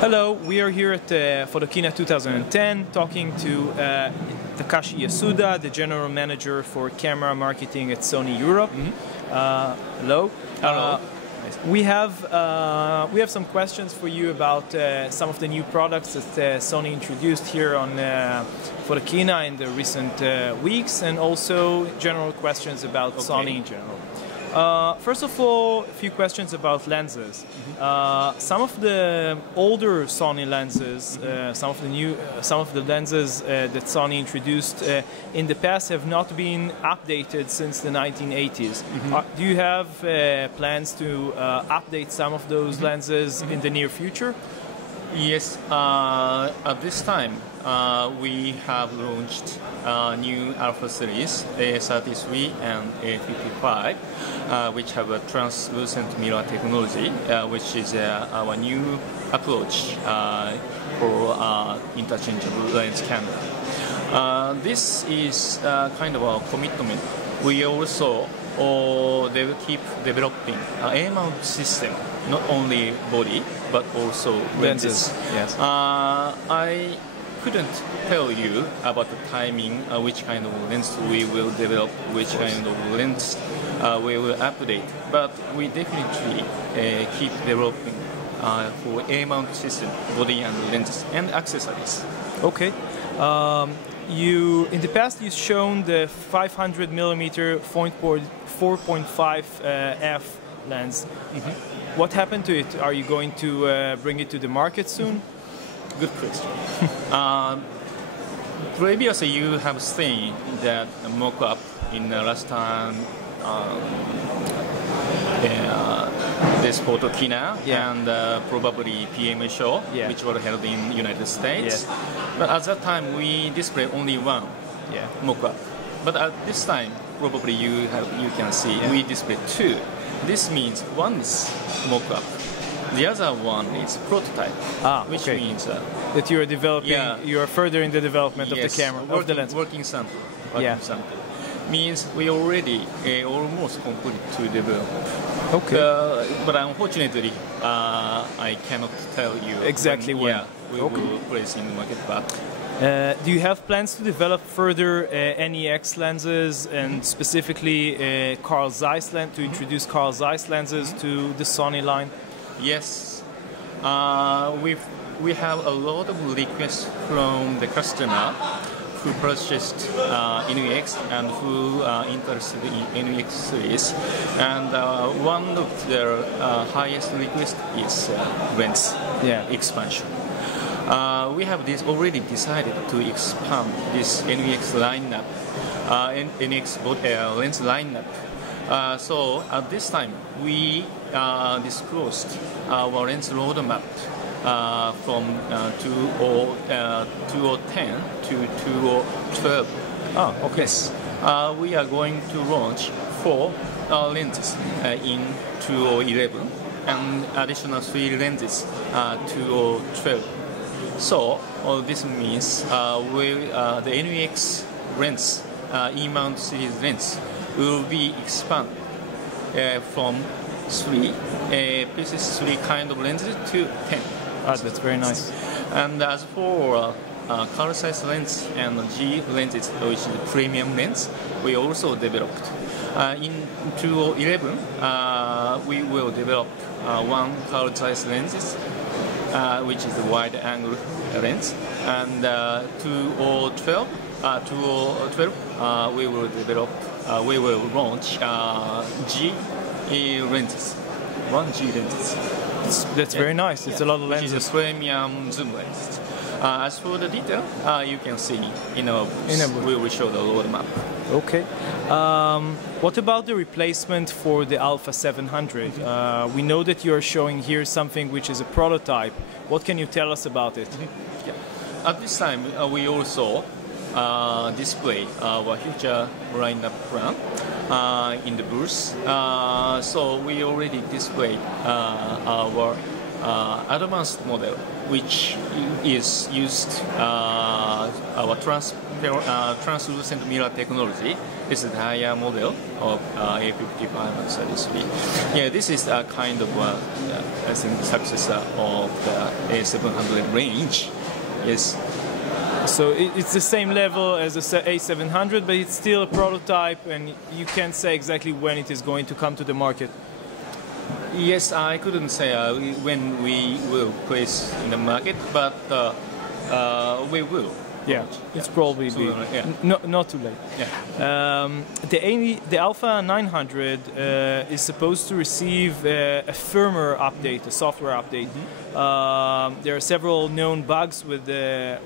Hello, we are here at Photokina 2010 talking to Takashi Yasuda, the General Manager for Camera Marketing at Sony Europe. Hello. Hello. We have some questions for you about some of the new products that Sony introduced here on Photokina in the recent weeks, and also general questions about Sony in general. First of all, a few questions about lenses. Some of the older Sony lenses, some of the lenses that Sony introduced in the past have not been updated since the 1980s. Do you have plans to update some of those lenses in the near future? Yes, at this time we have launched new Alpha series A33 and A55, which have a translucent mirror technology, which is our new approach for interchangeable lens camera. This is kind of a commitment. We also they will keep developing A-mount system, not only body but also lenses. Yes. I couldn't tell you about the timing, which kind of lens we will develop, which kind of lens we will update. But we definitely keep developing for A-mount system, body and lenses and accessories. Okay. In the past you've shown the 500mm 4.5 f lens. What happened to it? Are you going to bring it to the market soon? Good question. Previously, you have seen that mock-up in the last time this Photokina and probably PMA show, which were held in United States. But at that time, we displayed only one mock-up. But at this time, probably you can see we displayed two. This means one is mock-up. The other one is prototype, which means that you are developing. You are further in the development of the camera, of the lens. Working sample. Sample means we already almost complete to develop. Okay. But unfortunately, I cannot tell you exactly when. We will place in the market. But do you have plans to develop further NEX lenses and specifically Carl Zeiss lens, to introduce Carl Zeiss lenses to the Sony line? Yes, we have a lot of requests from the customer who purchased NEX and who are interested in NEX series. And one of their highest requests is lens expansion. We have already decided to expand this NEX lineup, NEX lens lineup. So at this time, we disclosed our lens roadmap from 2010 to 2012. Okay. Yes. We are going to launch 4 lenses in 2011 and additional 3 lenses 2012. So this means the NEX lens, E-mount series lens, will be expanded from 3 kind of lenses to 10. That's very nice. And as for Carl Zeiss lens and G lenses, which is the premium lens, we also developed. In 2011, we will develop one Carl Zeiss lenses, which is the wide angle lens, and 2012, we will develop. We will launch G lenses, 1G lenses. That's very nice. It's a lot of lenses. Which is a premium zoom lens. As for the detail, you can see in our booth. We will show the roadmap. Okay. What about the replacement for the Alpha 700? We know that you are showing here something which is a prototype. What can you tell us about it? At this time, we also display our future lineup plan in the booth. So we already displayed our advanced model, which is used our translucent mirror technology, This is the higher model of A55 and 33. Yeah, this is a kind of, I think, successor of the A700 range. Yes. So it's the same level as the A700, but it's still a prototype, and you can't say exactly when it is going to come to the market. Yes, I couldn't say when we will place in the market, but we will. Yeah, it's probably not too late. Yeah. The Alpha 900 is supposed to receive a firmware update, a software update. There are several known bugs with the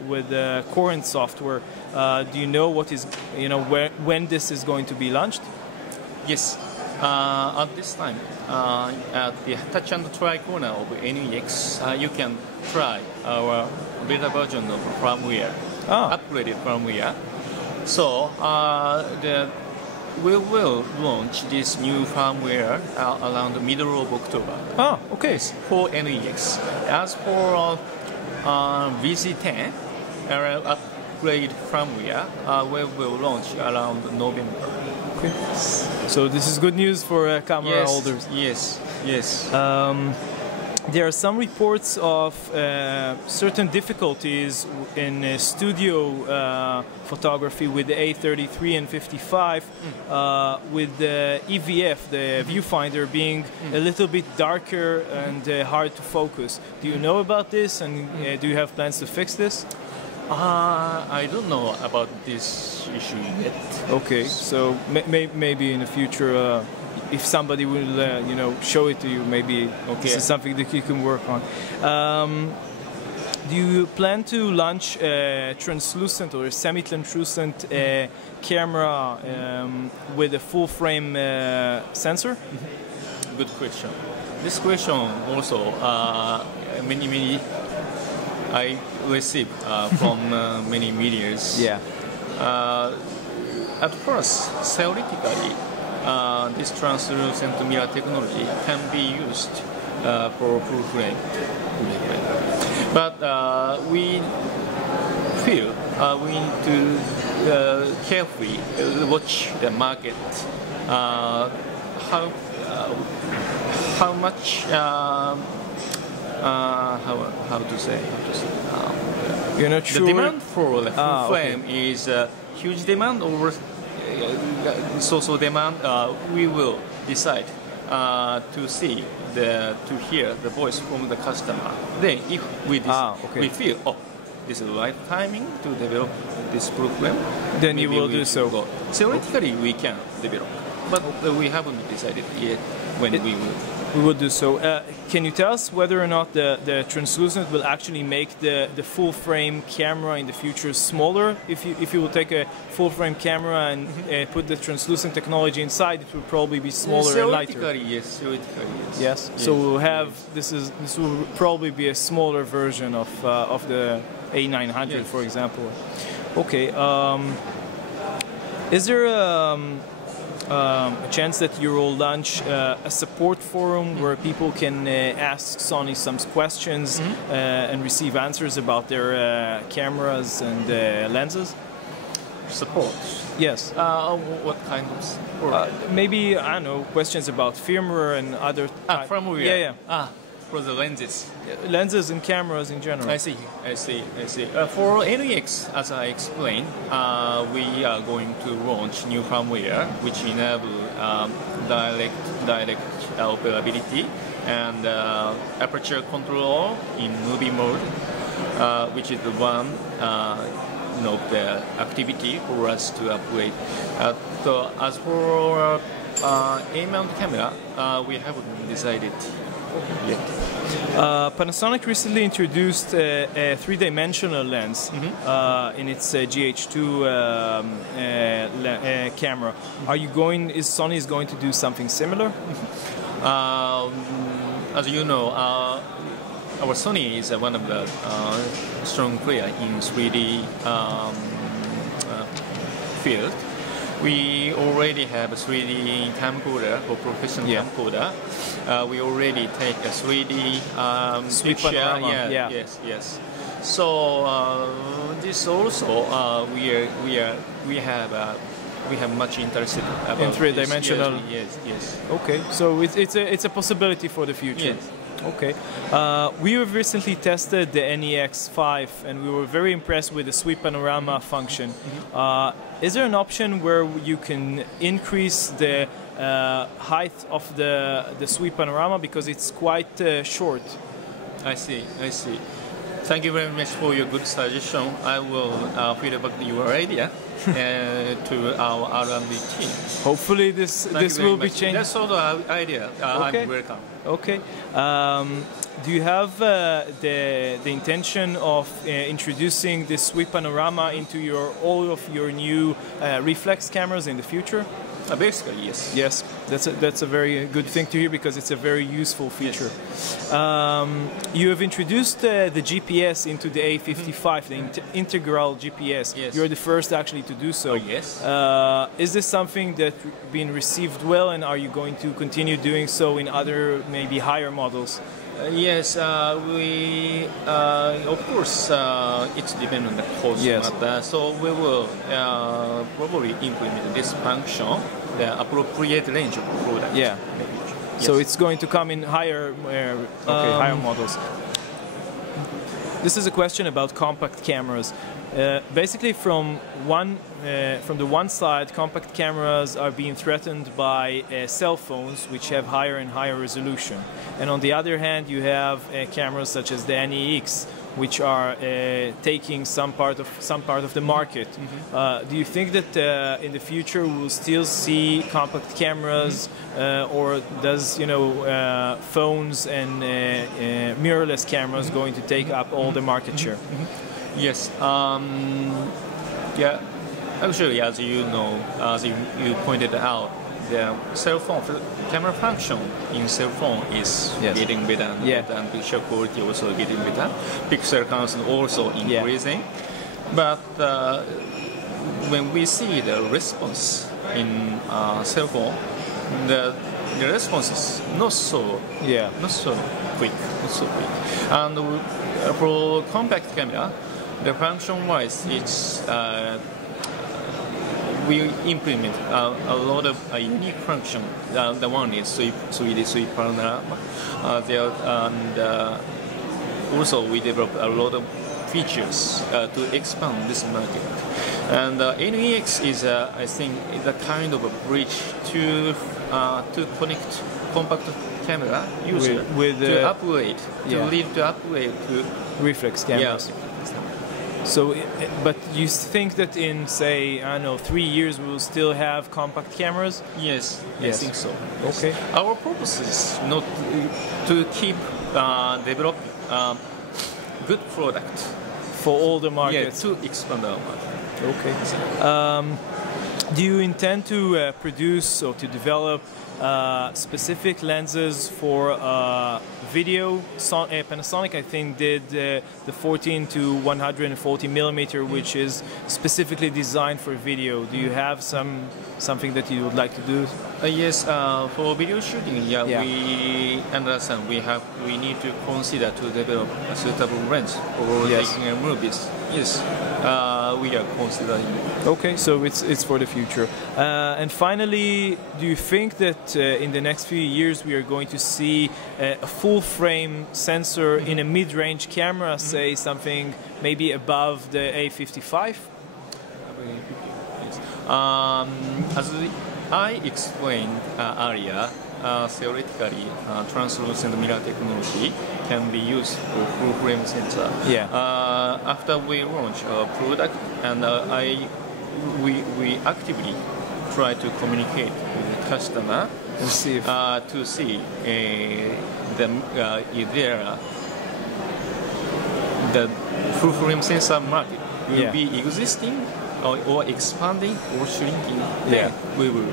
current software. Do you know what is, when this is going to be launched? Yes. At this time, at the touch and try corner of NEX, you can try our beta version of firmware. Upgraded firmware. So we will launch this new firmware around the middle of October. Okay. For NEX. As for VC10, upgrade firmware, we will launch around November. Okay. So this is good news for camera holders. Yes. There are some reports of certain difficulties in studio photography with the A33 and 55, with the EVF, the viewfinder, being a little bit darker and hard to focus. Do you know about this, and do you have plans to fix this? I don't know about this issue yet. Okay, so maybe in the future, if somebody will, show it to you, maybe this is something that you can work on. Do you plan to launch a translucent or a semi-translucent camera with a full-frame sensor? Good question. This question also many I received from many medias. Yeah. At first, theoretically, this translucent mirror technology can be used for full frame. But we feel we need to carefully watch the market. How much? How to say? You're not sure. The demand for the full frame is huge demand, or so demand. We will decide to see to hear the voice from the customer. Then, if we feel this is the right timing to develop this program, then you will do so. Theoretically, we can develop, but we haven't decided yet when we will. We will do so. Can you tell us whether or not the translucent will actually make the full frame camera in the future smaller? If you will take a full frame camera and put the translucent technology inside, it will probably be smaller and lighter. Theoretically, yes. Yes. So we'll have this will probably be a smaller version of the A900, for example. Okay. Is there a chance that you will launch a support forum where people can ask Sony some questions and receive answers about their cameras and lenses? Support? Yes. What kind of support? Maybe, I don't know, questions about firmware and other... firmware? Yeah. For the lenses. Lenses and cameras in general. I see. For NEX, as I explained, we are going to launch new firmware which enable direct operability and aperture control in movie mode, which is the one of the activity for us to upgrade. As for A-mount camera, we haven't decided yet. Panasonic recently introduced a three-dimensional lens in its GH2 camera. Is Sony going to do something similar? As you know, our Sony is one of the strong player in 3D field. We already have a 3D camcorder for professional camcorder. We already take a 3D picture. Yes. So this also we have we have much interested about in three-dimensional. Yes. Okay, so it's a possibility for the future. Yes. Okay, we have recently tested the NEX5 and we were very impressed with the sweep panorama function. Is there an option where you can increase the height of the sweep panorama, because it's quite short? I see. Thank you very much for your good suggestion. I will feedback your idea to our R&D team. Hopefully this will be changed. That's all the idea. Okay. I'm welcome. Okay. Do you have the intention of introducing this sweep panorama into all of your new reflex cameras in the future? Basically, yes. Yes, that's a very good thing to hear, because it's a very useful feature. Yes. You have introduced the GPS into the A55, the integral GPS. Yes. You're the first actually to do so. Oh, yes. Is this something that's been received well, and are you going to continue doing so in other, maybe higher models? Yes, we of course it's depends on the cost. Yes. So we will probably implement this function, the appropriate range of products. Yeah. Yes. So it's going to come in higher, higher models. This is a question about compact cameras. Basically, from the one side, compact cameras are being threatened by cell phones, which have higher and higher resolution, and on the other hand, you have cameras such as the NEX, which are taking some part of the market. Do you think that in the future we'll still see compact cameras, or does phones and mirrorless cameras going to take up all the market share? Yes. Yeah. Actually, as you know, as you pointed out, the cell phone camera function in cell phone is getting better and better, and picture quality also getting better. Pixel counts also increasing. But when we see the response in cell phone, the response is not so quick. And for compact camera, the function-wise, it's we implement a lot of unique function. The one is sweep panorama. And also we develop a lot of features to expand this market. And NEX is, I think, is a kind of a bridge to connect compact camera user to upgrade, to lead to upgrade to reflex cameras. Yeah. So, but you think that in, say, I don't know, 3 years we will still have compact cameras? Yes, I think so. Okay. Our purpose is not to keep developing good product for all the markets. Yeah, to expand our market. Okay. Do you intend to produce or to develop specific lenses for video? Panasonic, I think, did the 14 to 140 millimeter, which is specifically designed for video. Do you have something that you would like to do? Yes, for video shooting, we understand we need to consider to develop a suitable lens for taking movies. Yes, we are considering. Okay, so it's for the future. And finally, do you think that in the next few years we are going to see a full-frame sensor in a mid-range camera, say something maybe above the A55? As I explained earlier, theoretically, translucent mirror technology can be used for full-frame sensor. Yeah. After we launch our product, and we actively try to communicate with the customer and see if to see if the full-frame sensor market will be existing or expanding or shrinking. Then we will.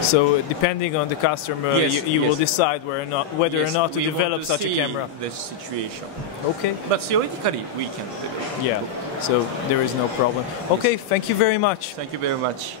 So depending on the customer, you will decide whether or not to develop such a camera. The situation. Okay. But theoretically, we can develop. Yeah. So there is no problem. Okay. Thank you very much. Thank you very much.